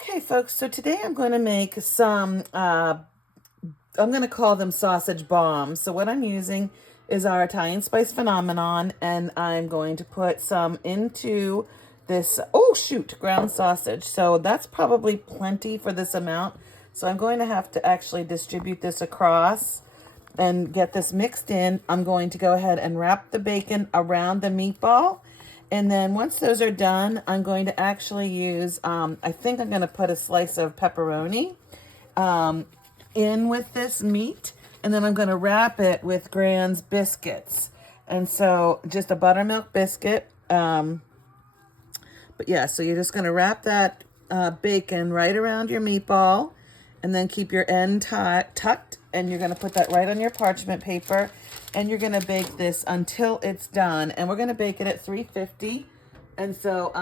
Okay, folks, so today I'm going to make some, I'm going to call them sausage bombs. So what I'm using is our Italian spice phenomenon, and I'm going to put some into this, oh shoot, ground sausage. So that's probably plenty for this amount. So I'm going to have to actually distribute this across and get this mixed in. I'm going to go ahead and wrap the bacon around the meatball. And then once those are done, I'm going to actually use, I think I'm going to put a slice of pepperoni in with this meat. And then I'm going to wrap it with Grand's biscuits. And so just a buttermilk biscuit. But yeah, so you're just going to wrap that bacon right around your meatball. And then keep your end tucked. And you're going to put that right on your parchment paper. And you're going to bake this until it's done. And we're going to bake it at 350. And so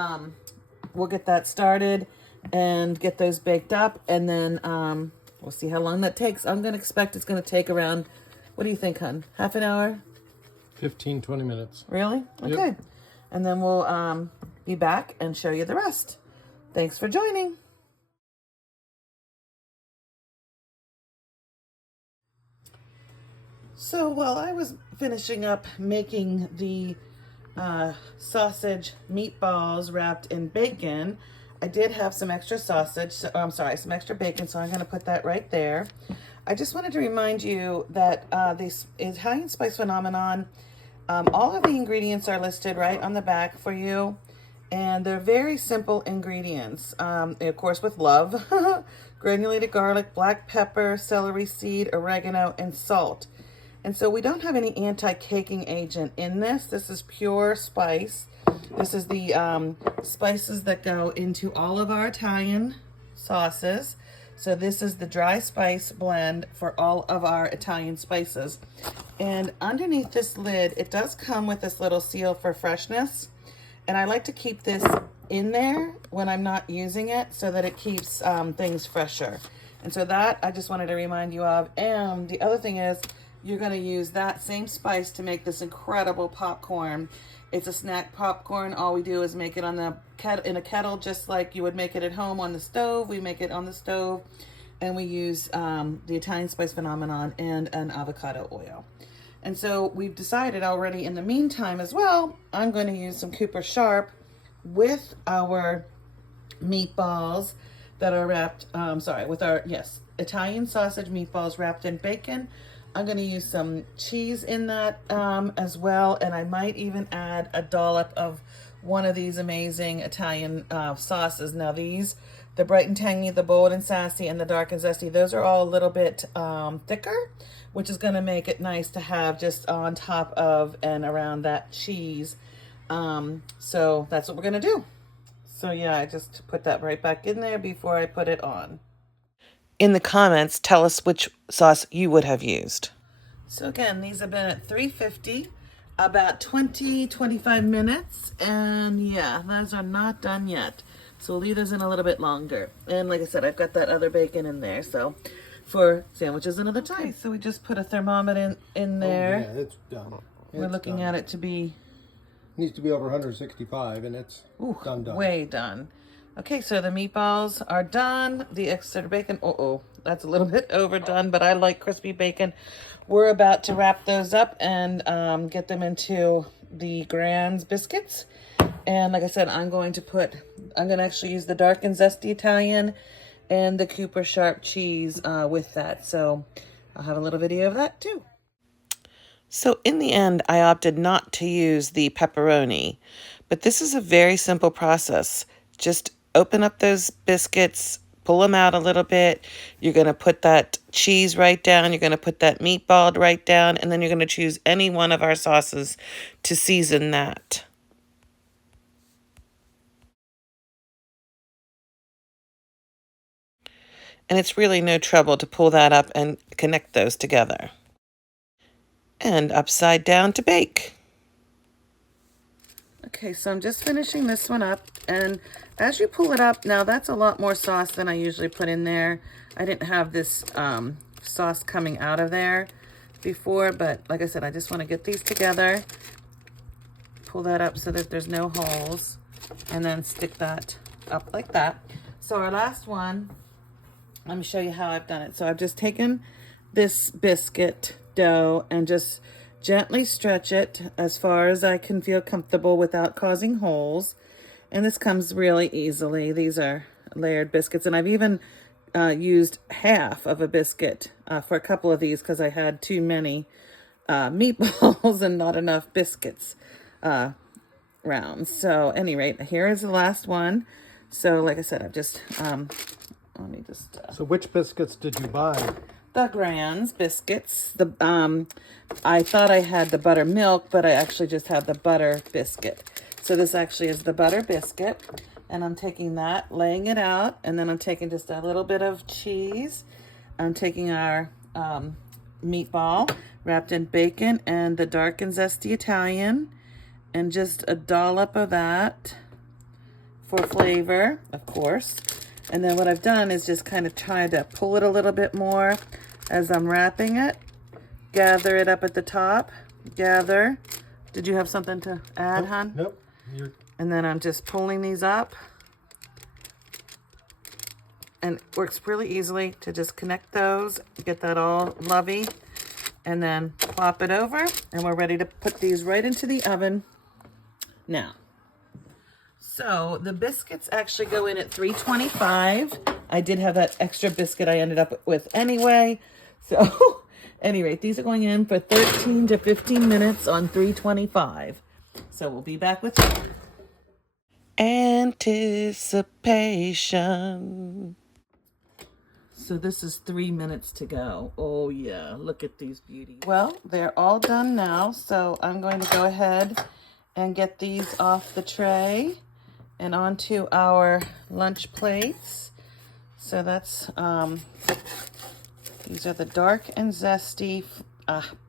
we'll get that started and get those baked up. And then we'll see how long that takes. I'm going to expect it's going to take around, what do you think, hon? Half an hour? 15, 20 minutes. Really? Okay. Yep. And then we'll be back and show you the rest. Thanks for joining. So while I was finishing up making the sausage meatballs wrapped in bacon, I did have some extra sausage, some extra bacon, so I'm going to put that right there. I just wanted to remind you that this Italian spice phenomenon, all of the ingredients are listed right on the back for you, and they're very simple ingredients, of course with love, granulated garlic, black pepper, celery seed, oregano, and salt. And so we don't have any anti-caking agent in this. This is pure spice. This is the spices that go into all of our Italian sauces. So this is the dry spice blend for all of our Italian spices. And underneath this lid, it does come with this little seal for freshness. And I like to keep this in there when I'm not using it so that it keeps things fresher. And so that I just wanted to remind you of. And the other thing is, you're going to use that same spice to make this incredible popcorn. It's a snack popcorn. All we do is make it on the in a kettle, just like you would make it at home on the stove. We make it on the stove, and we use the Italian spice phenomenon and an avocado oil. And so we've decided already in the meantime as well, I'm going to use some Cooper Sharp with our meatballs that are wrapped, with our, Italian sausage meatballs wrapped in bacon. I'm going to use some cheese in that as well, and I might even add a dollop of one of these amazing Italian sauces. Now these, the Bright and Tangy, the Bold and Sassy, and the Dark and Zesty, those are all a little bit thicker, which is going to make it nice to have just on top of and around that cheese. So that's what we're going to do. So yeah, I just put that right back in there before I put it on. In the comments, tell us which sauce you would have used. So again, these have been at 350, about 20-25 minutes, and yeah, those are not done yet. So we'll leave those in a little bit longer. And like I said, I've got that other bacon in there, so for sandwiches another time. Okay, so we just put a thermometer in there. Oh, yeah, it's done. We're looking at it to be... Needs to be over 165, and it's done. Way done. Okay, so the meatballs are done. The extra bacon, that's a little bit overdone, but I like crispy bacon. We're about to wrap those up and get them into the Grand's biscuits. And like I said, I'm going to actually use the Dark and Zesty Italian and the Cooper Sharp cheese with that. So I'll have a little video of that too. So in the end, I opted not to use the pepperoni, but this is a very simple process. Just open up those biscuits, pull them out a little bit. You're going to put that cheese right down. You're going to put that meatball right down. And then you're going to choose any one of our sauces to season that. And it's really no trouble to pull that up and connect those together. And upside down to bake. Okay, so I'm just finishing this one up, and as you pull it up, now that's a lot more sauce than I usually put in there. I didn't have this sauce coming out of there before, but like I said, I just want to get these together, pull that up so that there's no holes, and then stick that up like that. So our last one, let me show you how I've done it. So I've just taken this biscuit dough and just gently stretch it as far as I can feel comfortable without causing holes. And this comes really easily. These are layered biscuits, and I've even used half of a biscuit for a couple of these because I had too many meatballs and not enough biscuits rounds. So at any rate, here is the last one. So like I said, I've just let me just So which biscuits did you buy? the Grands biscuits. The I thought I had the buttermilk, but I actually just have the butter biscuit. So this actually is the butter biscuit, and I'm taking that, laying it out, and then I'm taking just a little bit of cheese. I'm taking our meatball wrapped in bacon and the Dark and Zesty Italian, and just a dollop of that for flavor, of course. And then what I've done is just kind of try to pull it a little bit more as I'm wrapping it. Gather it up at the top. Gather. Did you have something to add, hon? Nope. And then I'm just pulling these up. And it works really easily to just connect those, get that all lovey, and then plop it over. And we're ready to put these right into the oven now. So the biscuits actually go in at 325. I did have that extra biscuit I ended up with anyway. So anyway, these are going in for 13 to 15 minutes on 325. So we'll be back with you. Anticipation. So this is 3 minutes to go. Oh yeah, look at these beauties. Well, they're all done now. So I'm going to go ahead and get these off the tray and onto our lunch plates. So that's, these are the Dark and Zesty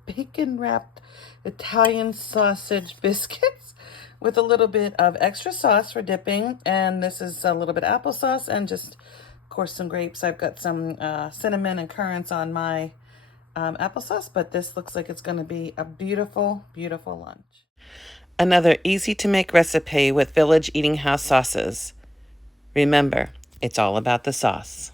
bacon wrapped Italian sausage biscuits with a little bit of extra sauce for dipping. And this is a little bit of applesauce and just, of course, some grapes. I've got some cinnamon and currants on my applesauce, but this looks like it's going to be a beautiful, beautiful lunch. Another easy to make recipe with Village Eating House sauces. Remember, it's all about the sauce.